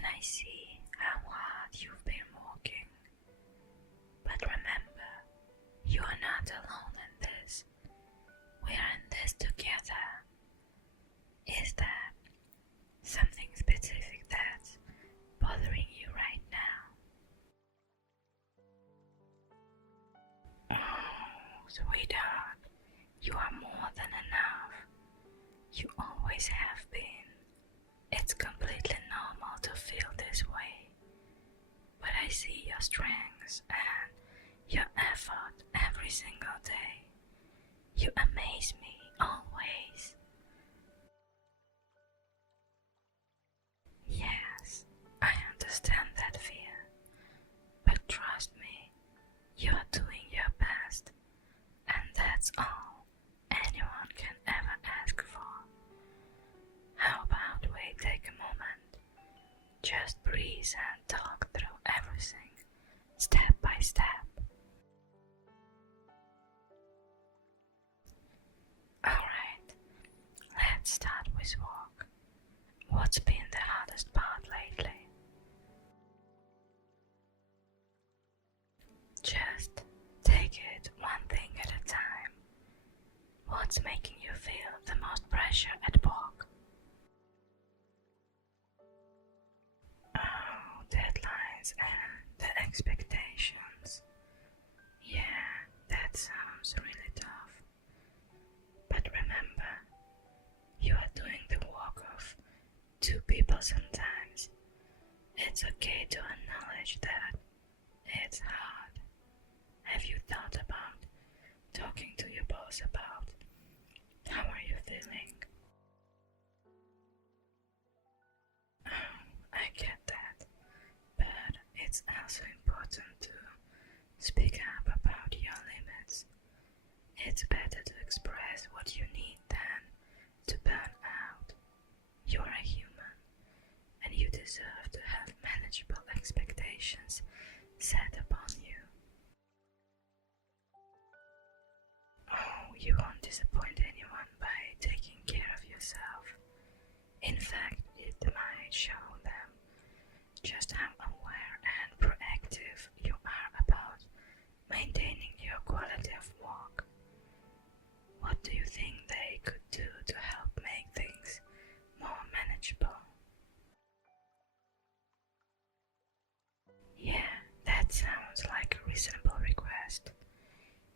and I see how hard you've been working. But remember, you are not alone in this. We are in this together. Is there something specific that's bothering you right now? Oh, sweetheart, you are more than enough. You always have been. It's completely normal to feel this way. But I see your strengths and your effort every single day. You amaze me always. Yes, I understand that fear. But trust me, you are doing your best. And that's all anyone can ever ask for. How about we take a moment? Just breathe and talk through everything, step by step. Alright, let's start with work. What's been the hardest part lately? Just take it one thing at a time. What's making you feel the most pressure at work? Oh, deadlines and the expectations. Yeah, that sounds really tough. But remember, you are doing the work of two people sometimes. It's okay to acknowledge that it's hard. Have you thought about talking to your boss about how are you feeling? Oh, I get that, but it's also important to speak up about your limits. It's better to express what you need than to burn out. You're a human, and you deserve to have manageable expectations set upon you. Oh, you won't disappoint anyone by taking care of yourself. In fact, it might show them just how aware and proactive you are about maintaining your quality of work. What do you think they could do to help make things more manageable? Yeah, that sounds like a reasonable request.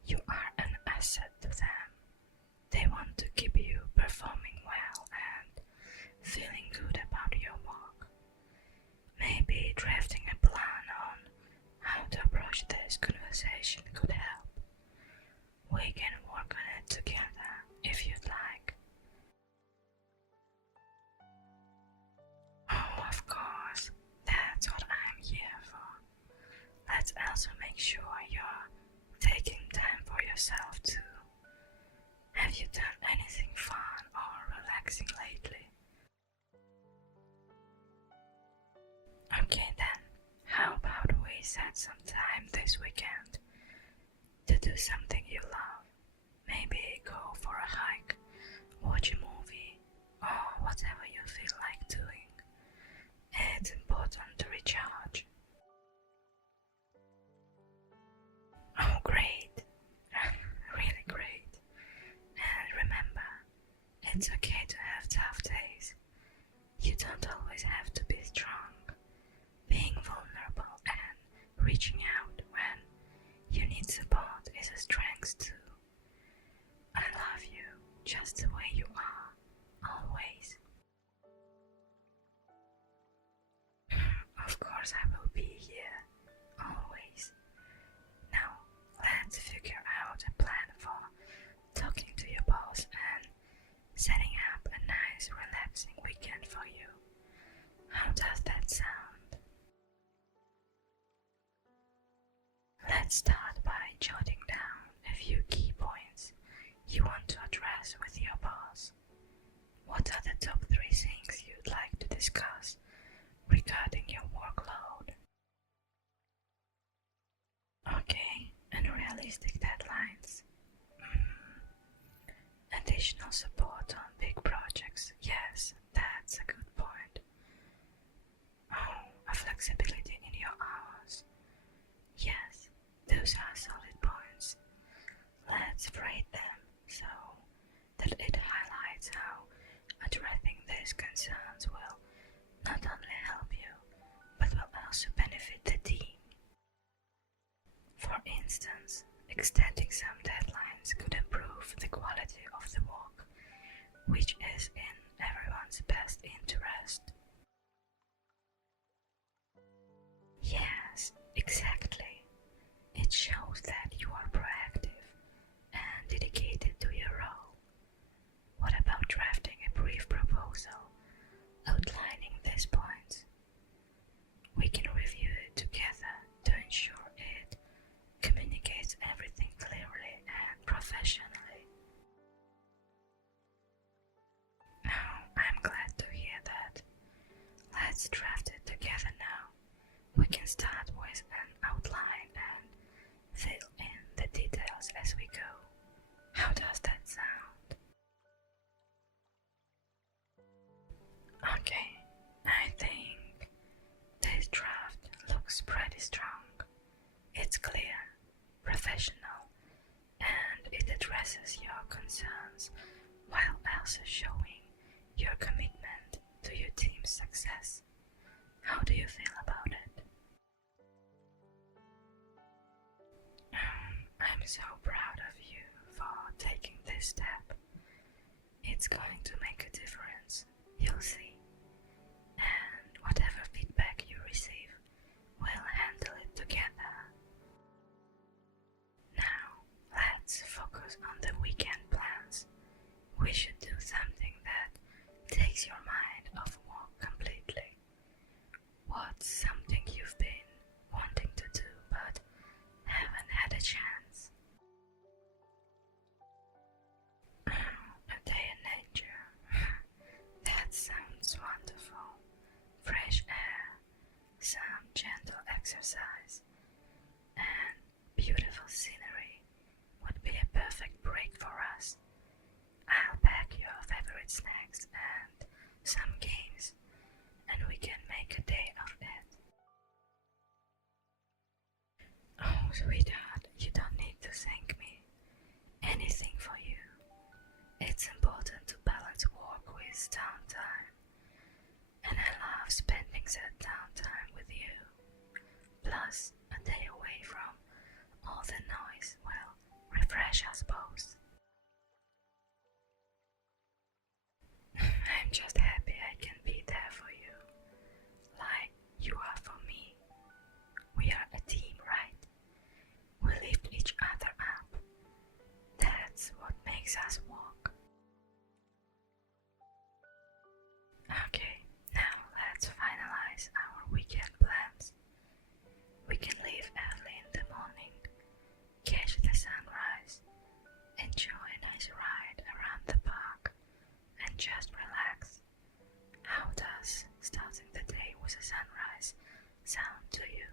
You are an asset to them. They want to keep you performing well and feeling good about your work. Maybe drafting a plan on how to approach this conversation could help. We can work on it together if you'd like. Oh, of course, that's what I'm here for. Let's also make sure you're taking time for yourself too. Have you done anything fun or relaxing lately? Okay then, how about we set some time this weekend to do something you love? Maybe go for a hike, watch a movie, or whatever you feel like doing. It's important to recharge. Oh, great. Really great. And remember, it's okay to have tough days. You don't always have to be strong. Being vulnerable and reaching out when you need support is a strength too. I love you just the way you are, always. Of course I will be here, always. Now, let's figure out a plan for talking to your boss and setting up a nice relaxing weekend for you. How does that sound? Let's start by jotting down a few key points you want to address with your boss. What are the top 3 things you'd like to discuss regarding your workload? Okay, and realistic deadlines. Additional support on big projects. Yes, that's a good point. Oh, flexibility in your hours. Yes, those are solid points. Let's rate them so that it highlights how addressing these concerns will not only help you, but will also benefit the team. For instance, extending some deadlines could improve the quality of the work, which is in everyone's best interest. Yes, exactly. It shows that you are proactive and dedicated to your role. What about drafting a brief proposal outlining these points? We can review it together to ensure it communicates everything clearly and professionally. Oh, I'm glad to hear that. Let's draft it together now. We can start with an outline and fill in the details as we go. How does that sound? Okay, I think this draft looks pretty strong. It's clear, professional, and it addresses your concerns while also showing your commitment to your team's success. How do you feel about it? I'm so proud of you for taking this step. It's going to make a difference, you'll see. And whatever feedback you receive, we'll handle it together. Now, let's focus on the weekend plans. We should do something that takes your mind off work completely. What's something you've been wanting to do but haven't had a chance? A day in nature. That sounds wonderful. Fresh air, some gentle exercise, and beautiful scenery would be a perfect break for us. I'll pack your favorite snacks and some games, and we can make a day of it. Oh, sweetheart, you don't need to thank me. Anything for you. It's important to balance work with downtime, and I love spending that downtime with you. Plus, a day away from all the noise will refresh us both. I'm just happy I can be there for you, like you are for me. We are a team, right? We lift each other up. That's what makes us walk. Okay, now let's finalize our weekend plans. We can leave early in the morning, catch the sunrise, enjoy a nice ride around the park, and just relax. How does starting the day with a sunrise sound to you?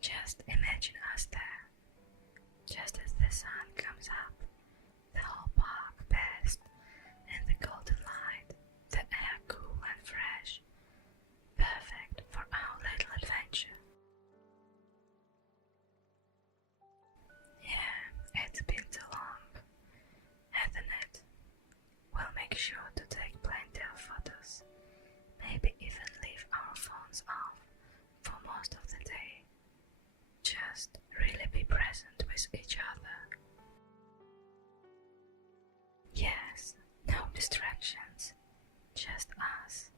Just imagine us there, just as the sun comes up, the whole park bathed in the golden light, the air cool and fresh, perfect for our little adventure. Yeah, it's been too long, hasn't it? We'll make sure to take plenty of photos, maybe even leave our phones off for most of the day. Just really be present with each other. Yes, no distractions, just us.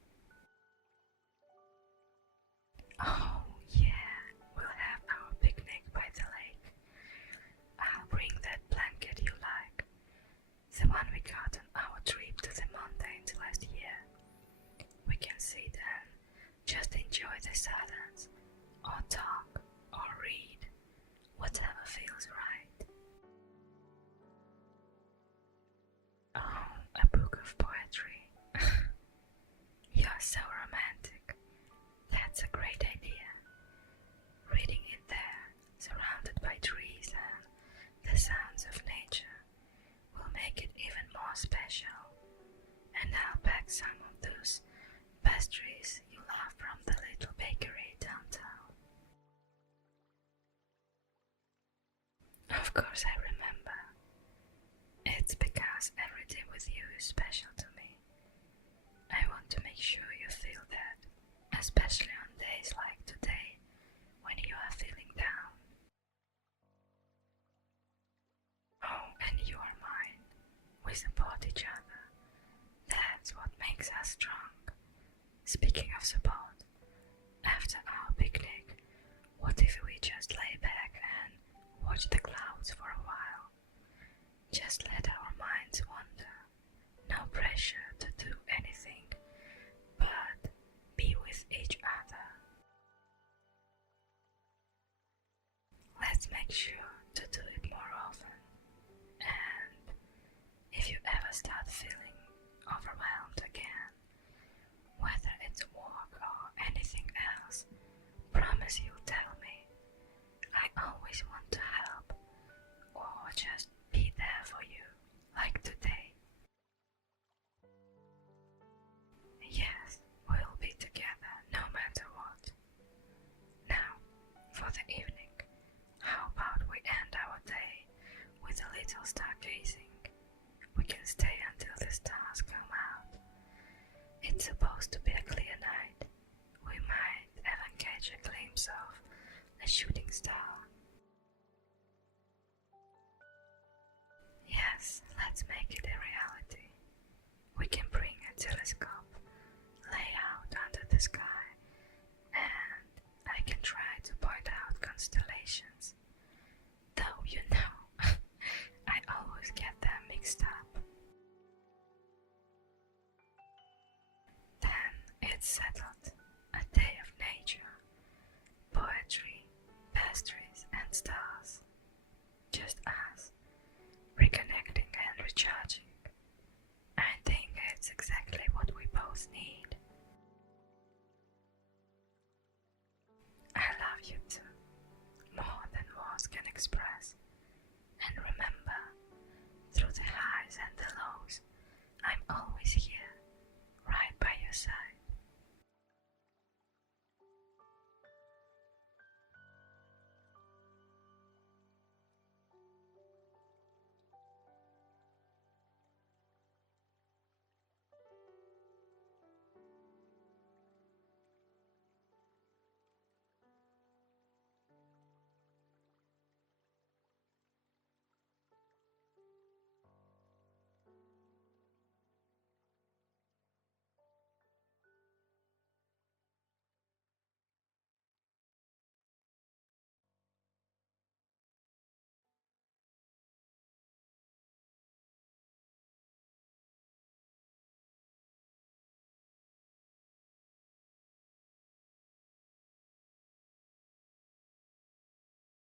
Oh, yeah, we'll have our picnic by the lake. I'll bring that blanket you like, the one we got on our trip to the mountains last year. We can sit and just enjoy the silence, or talk, or read, whatever feels right. Oh, a book of poetry. You're so romantic. That's a great idea. Reading it there, surrounded by trees and the sounds of nature, will make it even more special. And I'll pack some of those pastry Of course I remember. It's because every day with you is special to me. I want to make sure you feel that, especially on days like today when you are feeling down. Oh, and you are mine. We support each other. That's what makes us strong. Speaking of support, after our picnic, what if we just lay back and watch the clouds for a while? Just let our minds wander. No pressure to do anything, but be with each other. Let's make sure to do it more often. And if you ever start feeling overwhelmed again, whether it's work or anything else, promise you'll tell me. I always want to help or just be there for you, like today. Yes, we'll be together no matter what. Now, for the evening, how about we end our day with a little stargazing? We can stay until the stars come out. It's supposed to be a clear night. We might even catch a glimpse of a shooting star. Yes, let's make it a reality. We can bring a telescope, lay out under the sky, and I can try to point out constellations. Though you know, I always get them mixed up. Then it's settled. A day of nature, poetry, pastries, and stars. Just us, reconnecting and recharging. I think it's exactly what we both need. I love you too, more than words can express. And remember, through the highs and the lows, I'm always here, right by your side.